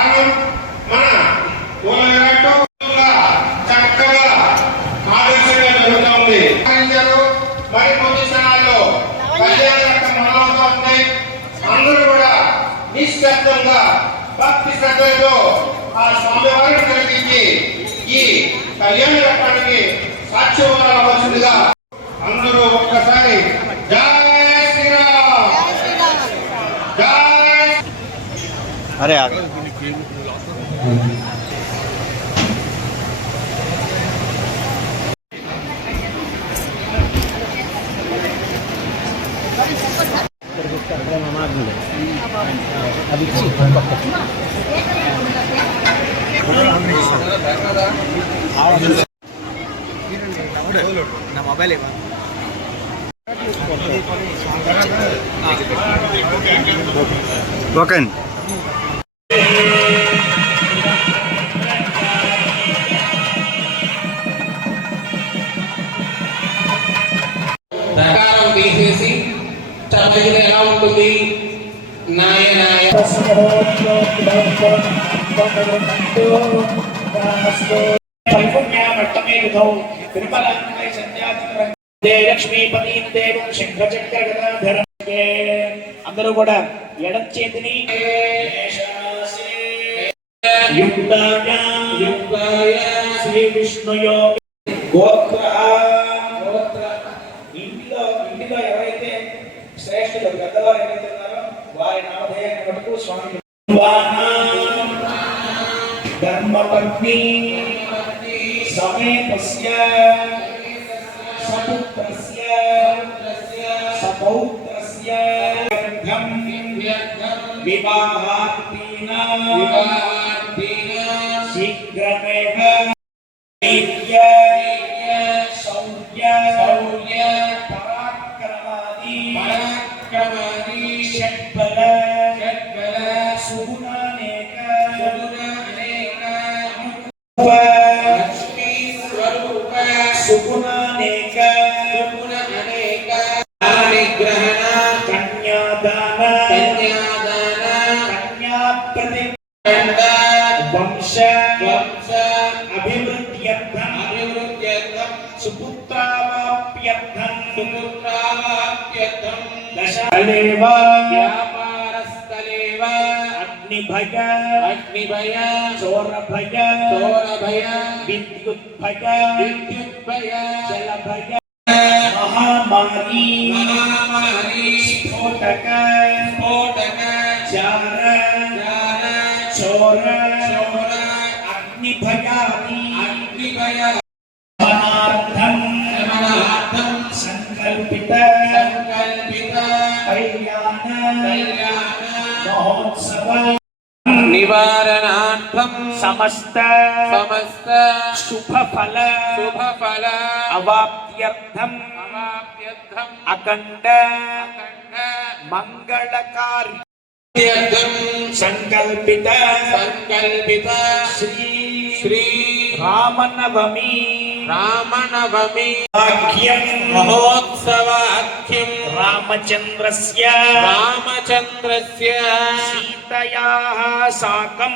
కారణం మన పూల విరాట్టు చక్కగా ఆదర్శంగా జరుగుతుంది. మరి కొద్ది క్షణాల్లో కళ్యాణ మొదలవుతుంది. అందరూ కూడా నిశ్శబ్దంగా భక్తి శ్రద్ధలతో ఆ స్వామివారిని కలిగించి ఈ కళ్యాణ ఘట్టానికి సాక్ష్యం అవ్వాల్సిందిగా అందరూ ఒక్కసారి జై శ్రీరామ్ జై. అరే నా మొబైల్ ఇవ్వ ఓకే ప్రకారం తీసేసి చప్పగిన ఎలా ఉంటుంది నాయ నాయ అందరూ కూడా ఎడం చేతిని శ్రీ విష్ణుయో గోత్ర ఇంటిలో ఎవరైతే శ్రేష్ఠులు పెద్దలో ఎవరైతే ఉన్నారో వారి నామధేయాన్ని మటుకు స్వామి ధర్మపత్ని సమేతస్య సపుత్రస్య సపౌత్రస్య వివాహార్థిన శీఘ్రమేవ శౌర్య పరాక్రమాది షట్బల సుగుణానేక సుగుణానేక నిగ్రహణ కన్యాదాన కన్యాప్రతి వంశ అభివృద్ధ్యర్థం సుపుత్రావాప్యర్థం దశలేవ వ్యాపారస్థలేవ అగ్నిభయ చోరభయ విద్యుద్భయ జలభయ మహామారీ స్ఫోటక చార చోర అగ్నిభయాది సంకల్పిత కళ్యాణ మహోత్సవ నివారణార్థం సమస్త శుభఫల అవాప్త్యర్థం అఖండ మంగళకారి సంకల్పిత శ్రీ రామనవమి మహోత్సవాఖ్యం రామచంద్రస్య సీతయాః సాకం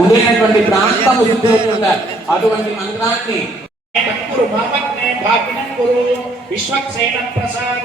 ఉదయటువంటి ప్రాంతము అటువంటి మంత్రాన్ని విశ్వక్సేన ప్రసాద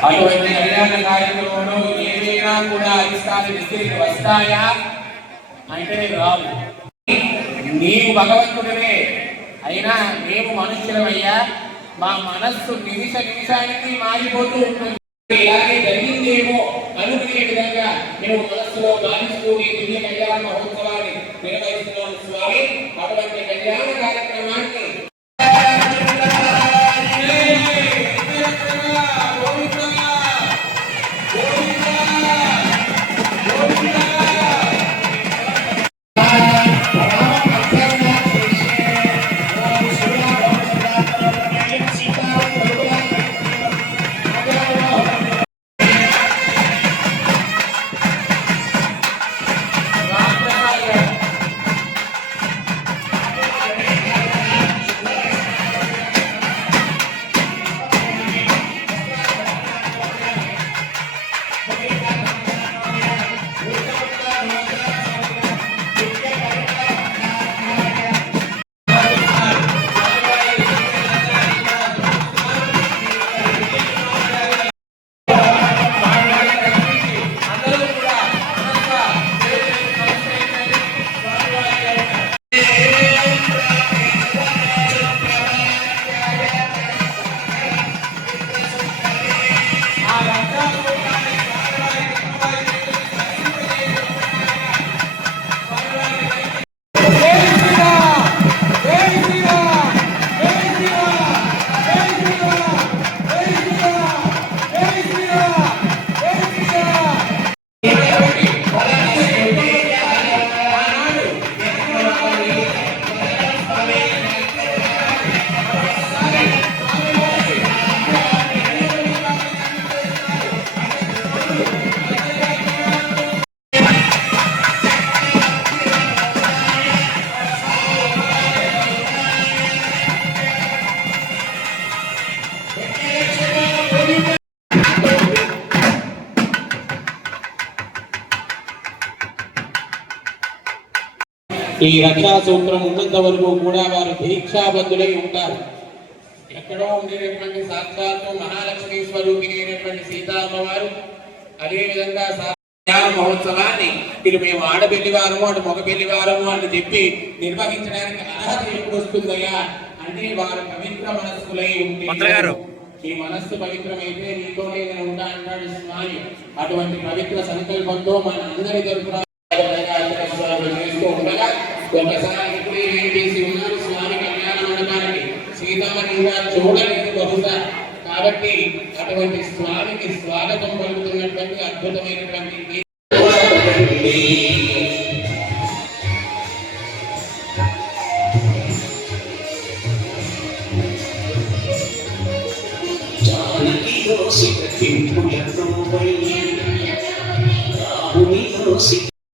అటువంటి కళ్యాణ కార్యక్రమంలో ఏదైనా కూడా ఇష్టాలు దగ్గరికి వస్తాయా అంటే రావు. నీవు భగవంతుడివే అయినా మేము మనుష్యులమయ్యా, మా మనస్సు నిమిషానికి మారిపోతూ ఉంటుంది. ఇలాగే జరిగిందేమో అనుకునే విధంగా మేము మనస్సులో గాలిస్తూ ఈ దివ్య కళ్యాణ మహోత్సవాన్ని నిర్వహిస్తున్నాము స్వామి. అటువంటి కళ్యాణ కార్యక్రమాన్ని సీతారామ ఈ రక్షా సూత్రం ఉన్నంత వరకు కూడా వారు దీక్షాబద్ధులై ఉంటారు. ఎక్కడో ఉండేటటువంటి సాక్షాత్తు మహాలక్ష్మి స్వరూపిణి అయినటువంటి సీతామ్మవారు అదేవిధంగా మహోత్సవాన్ని ఇది మేము ఆడపెళ్లి వారము అటు మగ పెళ్లి వారము అని చెప్పి నిర్వహించడానికి అర్హత ఎప్పుడు వస్తుందయ్యా అంటే వారు పవిత్ర మనస్సులై ఉంటే ఈ మనస్సు పవిత్రమైతే నీతోనే నేను ఉంటా అంటాడు స్వామి. అటువంటి పవిత్ర సంకల్పంతో మన అందరి తరఫున చేస్తూ ఉండగా ఒకసారి ఇప్పుడే చేసి ఉన్నారు స్వామి కళ్యాణ మండపానికి సీతమ్మని ఇంకా చూడలేదు బహుశా. కాబట్టి అటువంటి స్వామికి స్వాగతం పలుకుతున్నటువంటి అద్భుతమైనటువంటి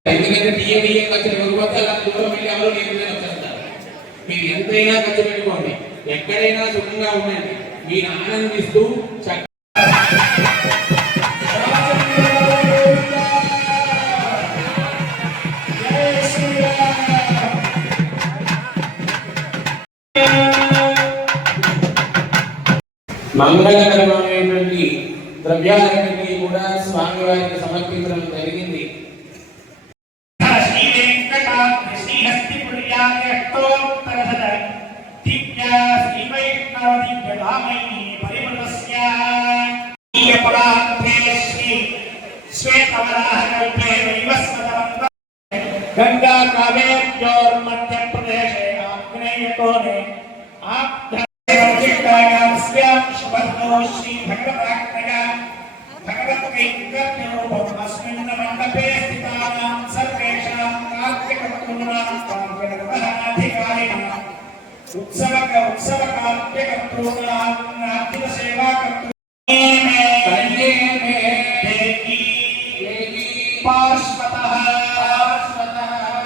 ఎందుకంటే టీఏ ఖర్చు ఇవ్వకపోతే అలా దూరం వెళ్ళి ఎవరు లేకుండా వచ్చేస్తారు. మీరు ఎంతైనా ఖర్చు పెట్టుకోండి, ఎక్కడైనా సుఖంగా ఉండండి, మీరు ఆనందిస్తూ మంగళకరమైనటువంటి ద్రవ్యాలన్నింటినీ కూడా స్వామివారికి సమర్పించడం జరిగింది. गंगा कावेर्योर मध्य प्रदेशे आग्नेयकोणे श्री भगवतात्मया भगवत्कैंकर्यरूपम् अस्मिन् मण्डपे स्थितानां सर्वेषां कार्तिककर्तॄणां काव्यनिर्वहणाधिकारिणां उत्सवकार्यकर्तॄणां नाट्यसेवाकर्तॄणां पार्श्वतः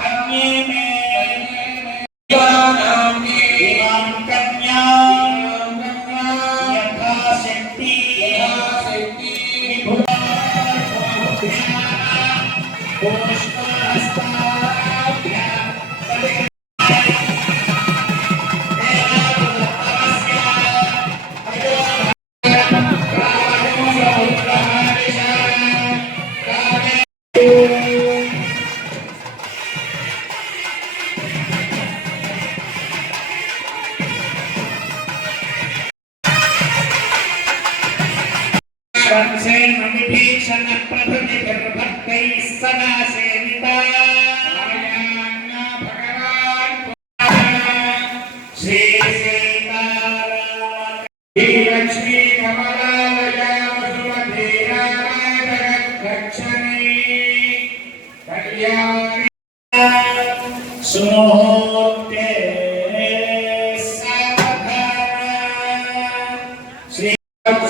अन्ये मे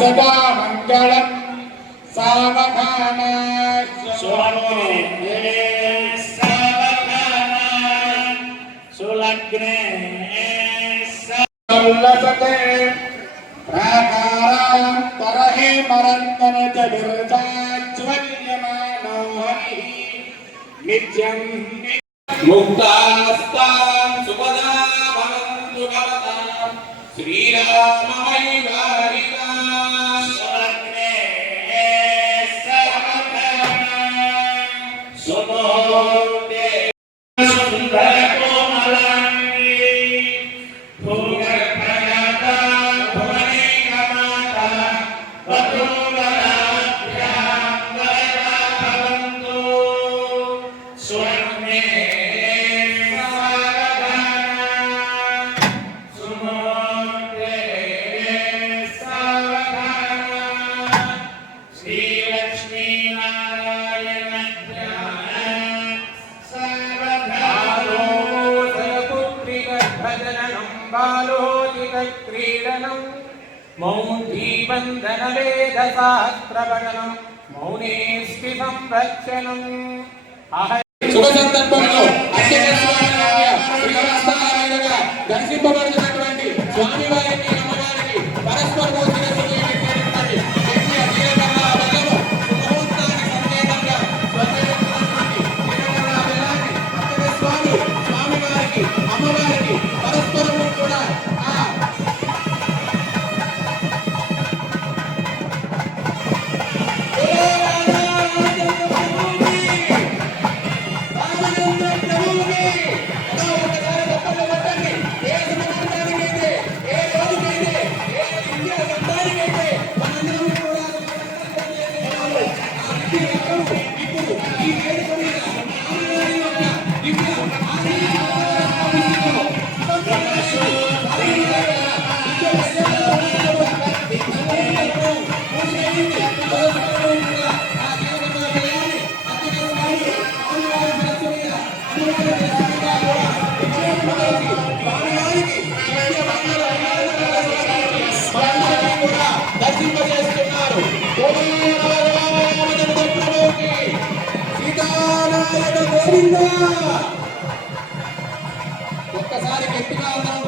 सदा मंगलम सावधान सुलग्ने उल्लसते प्राकारां तरहि मरन्दन च विरजाज्वल्यमानो हरिः नित्यं मुक्तास्तां सुपदा भवन्तु भवतां श्रीराममयिवारिका सुलग्ने सुमोदे सुन्दरकोमलाङ्गी भूगर्भजाता भुवनेकमाता वधूवराभ्यां वरदा भवन्तु सुलग्ने मौञ्जीवन्दन वेदशास्त्रपठनं मौनेस्ति संरक्षणम् శుభ సందర్భంలో దర్శింపబడుతున్నటువంటి స్వామివారికి అమ్మవారికి పరస్పర స్వామి దర్శింపజేస్తున్నారు. సీతానాయక గోవింద. ఒక్కసారి గట్టిగా ఉన్నాం.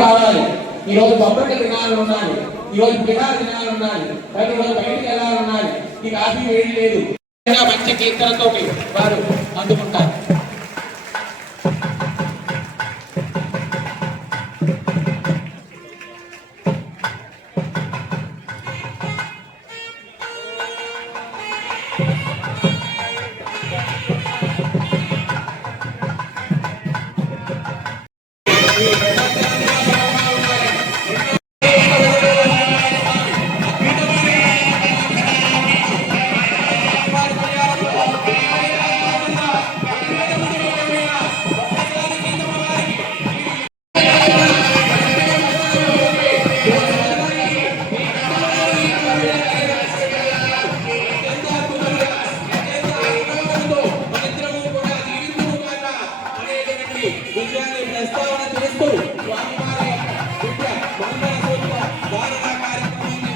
కావాలి. ఈ రోజు బొబ్బట్ల దినాలు ఉన్నాయి, ఈ రోజు పిఠాల దినాలు ఉన్నాయి, కానీ రోజు బయటికి వెళ్ళాలి ఉన్నాయి. ఈ కాఫీ వేడి లేదు. మంచి కీర్తనతో వారు అందుకుంటారు. విజయాన్ని ప్రస్తావన చేస్తూ స్వామివారి విద్య మంగళ సూత్ర ధారణ కార్యక్రమాన్ని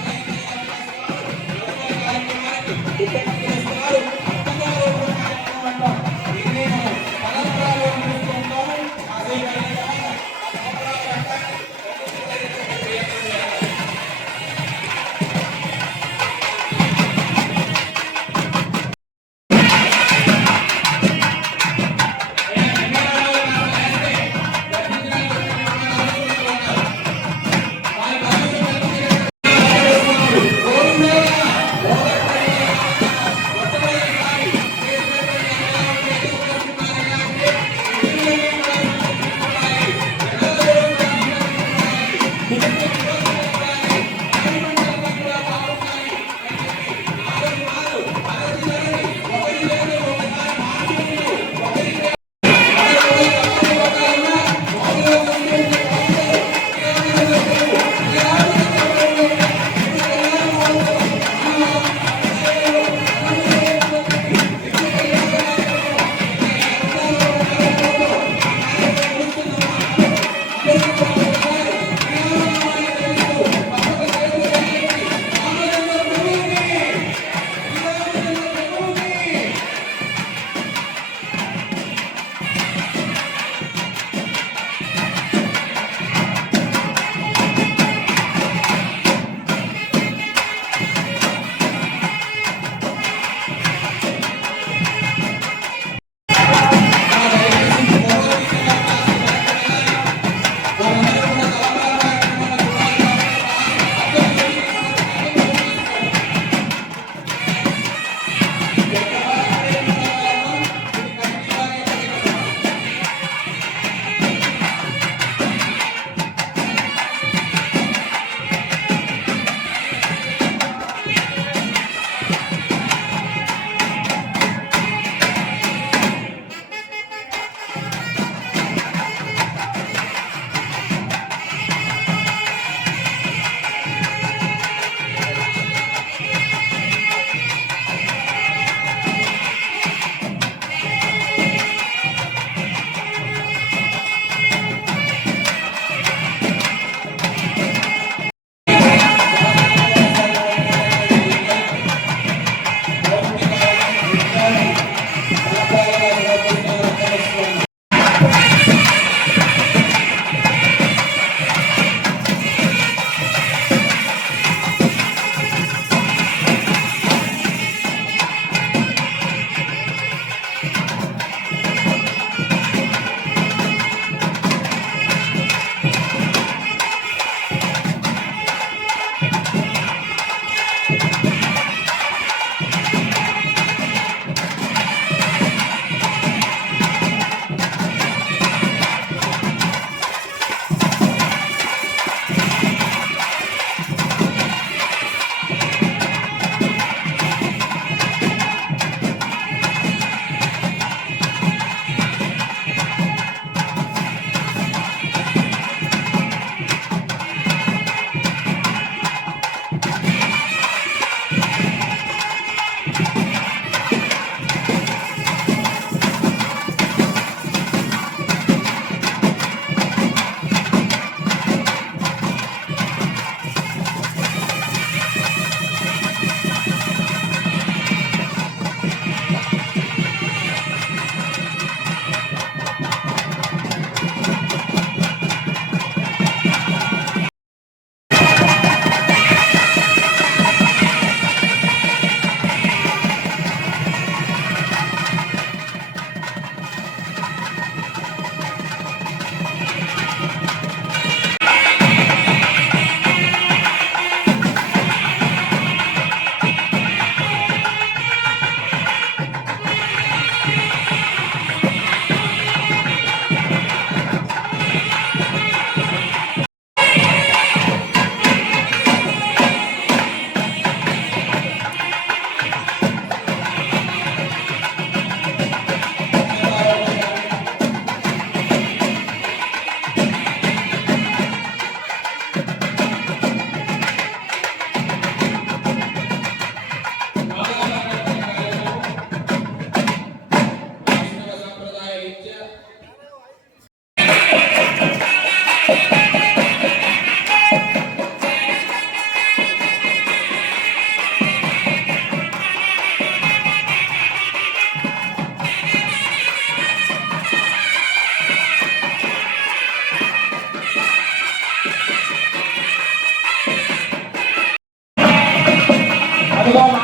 అదిగో